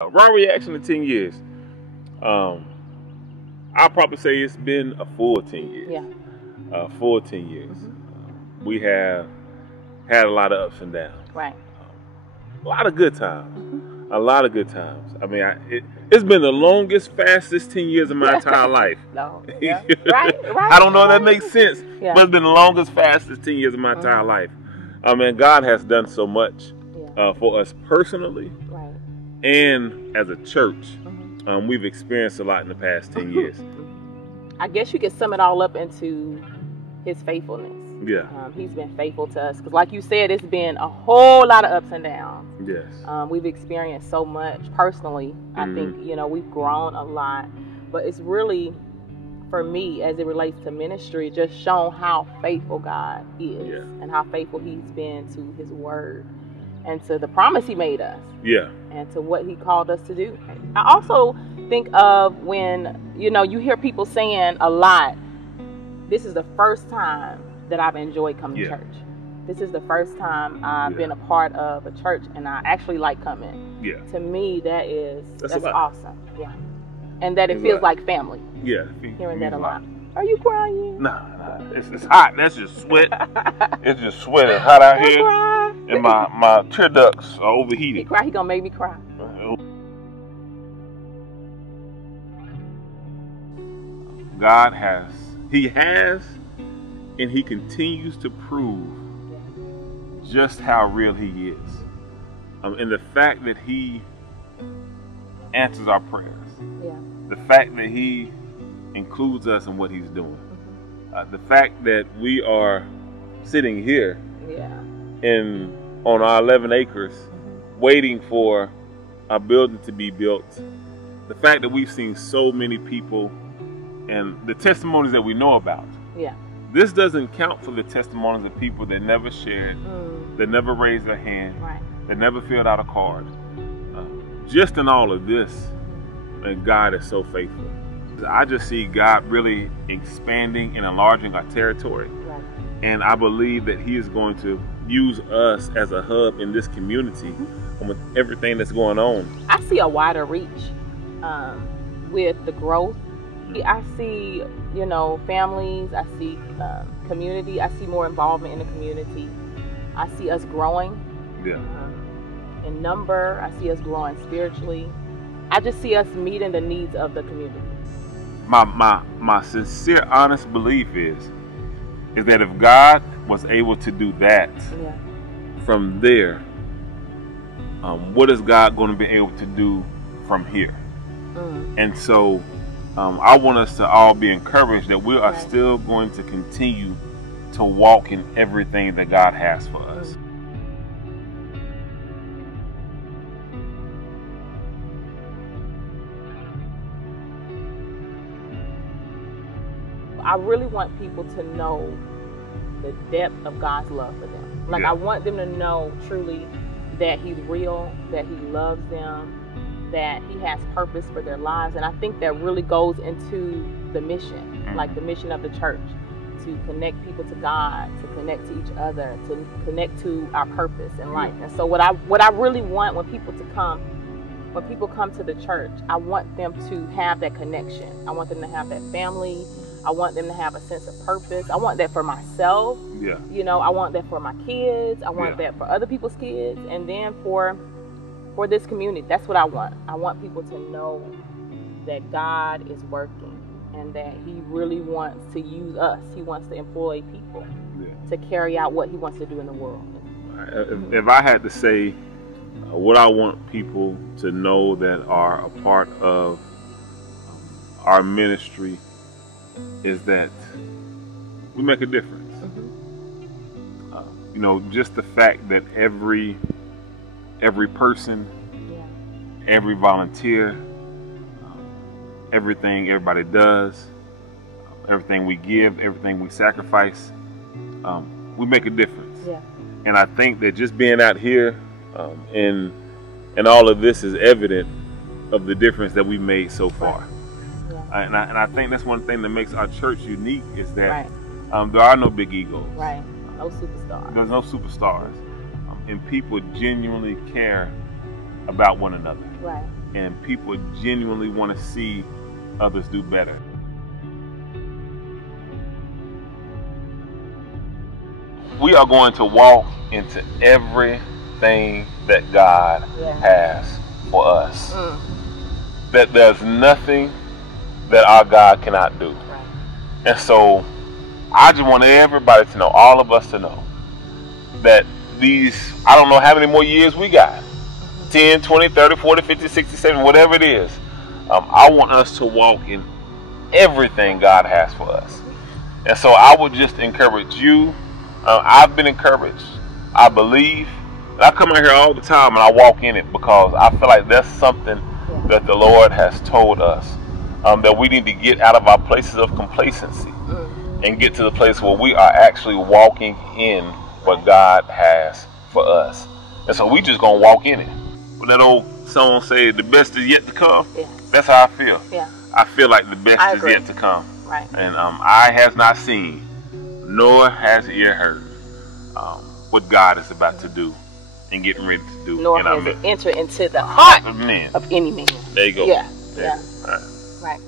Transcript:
Raw reaction to 10 years. Um, I'll probably say it's been a full 10 years. Yeah. Full 10 years. We have had a lot of ups and downs. Right. A lot of good times. Mm-hmm. A lot of good times. I mean, it's been the longest, fastest 10 years of my entire life. No. Yeah. Right. I don't know if that makes sense, Yeah. but it's been the longest, fastest 10 years of my entire life. I mean, God has done so much for us personally. Right. And as a church, we've experienced a lot in the past 10 years. I guess you could sum it all up into his faithfulness. Yeah. He's been faithful to us. Because like you said, it's been a whole lot of ups and downs. Yes. We've experienced so much personally. I think, we've grown a lot. But it's really, for me, as it relates to ministry, just shown how faithful God is. Yeah. And how faithful he's been to his word. And to the promise he made us. Yeah. And to what he called us to do. I also think of when, you hear people saying a lot, this is the first time that I've enjoyed coming to church. This is the first time I've been a part of a church and I actually like coming. Yeah. To me, that's awesome. Yeah. And that it It's feels like family. Yeah. Hearing that a lot. Are you crying? Nah. It's hot. That's just sweat. It's just sweating hot out here. Cry. And my tear ducts are overheated. He cry. He gonna make me cry. God has, and he continues to prove just how real he is. And the fact that he answers our prayers. Yeah. The fact that he includes us in what he's doing. The fact that we are sitting here on our 11 acres waiting for our building to be built. The fact that we've seen so many people and the testimonies that we know about. Yeah. This doesn't count for the testimonies of people that never shared, that never raised their hand, that never filled out a card. Just in all of this, and God is so faithful. I just see God really expanding and enlarging our territory. Right. And I believe that he is going to use us as a hub in this community and with everything that's going on. I see a wider reach with the growth. I see, families. I see community. I see more involvement in the community. I see us growing in number. I see us growing spiritually. I just see us meeting the needs of the community. My sincere, honest belief is that if God was able to do that, from there, what is God going to be able to do from here? And so I want us to all be encouraged that we are still going to continue to walk in everything that God has for us. I really want people to know the depth of God's love for them. Like, I want them to know truly that he's real, that he loves them, that he has purpose for their lives. And I think that really goes into the mission, like the mission of the church, to connect people to God, to connect to each other, to connect to our purpose in life. And so what I really want when people come to the church, I want them to have that connection. I want them to have that family. I want them to have a sense of purpose. I want that for myself. Yeah. I want that for my kids. I want that for other people's kids. And then for this community, that's what I want. I want people to know that God is working and that he really wants to use us. He wants to employ people to carry out what he wants to do in the world. If I had to say what I want people to know that are a part of our ministry is that we make a difference. Just the fact that every person, every volunteer, everything everybody does, everything we give, everything we sacrifice, we make a difference. Yeah. And I think that just being out here and all of this is evident of the difference that we've made so far. And I think that's one thing that makes our church unique is that there are no big egos. Right. No superstars. There's no superstars. And people genuinely care about one another. Right. and people genuinely want to see others do better. We are going to walk into everything that God has for us. That there's nothing that our God cannot do. Right. And so I just want everybody to know, all of us to know, that these, I don't know how many more years we got, 10, 20, 30, 40, 50, 60, 70, whatever it is, I want us to walk in everything God has for us. And so I would just encourage you. I've been encouraged. I believe. I come out here all the time and I walk in it because I feel like that's something that the Lord has told us, that we need to get out of our places of complacency and get to the place where we are actually walking in what God has for us. And so we just gonna walk in it. When that old song said, the best is yet to come, that's how I feel. I feel like the best is yet to come. Right. And eye has not seen, nor has ear heard what God is about to do and getting ready to do. Nor has it entered into the heart of any man. There you go. Yeah. Right.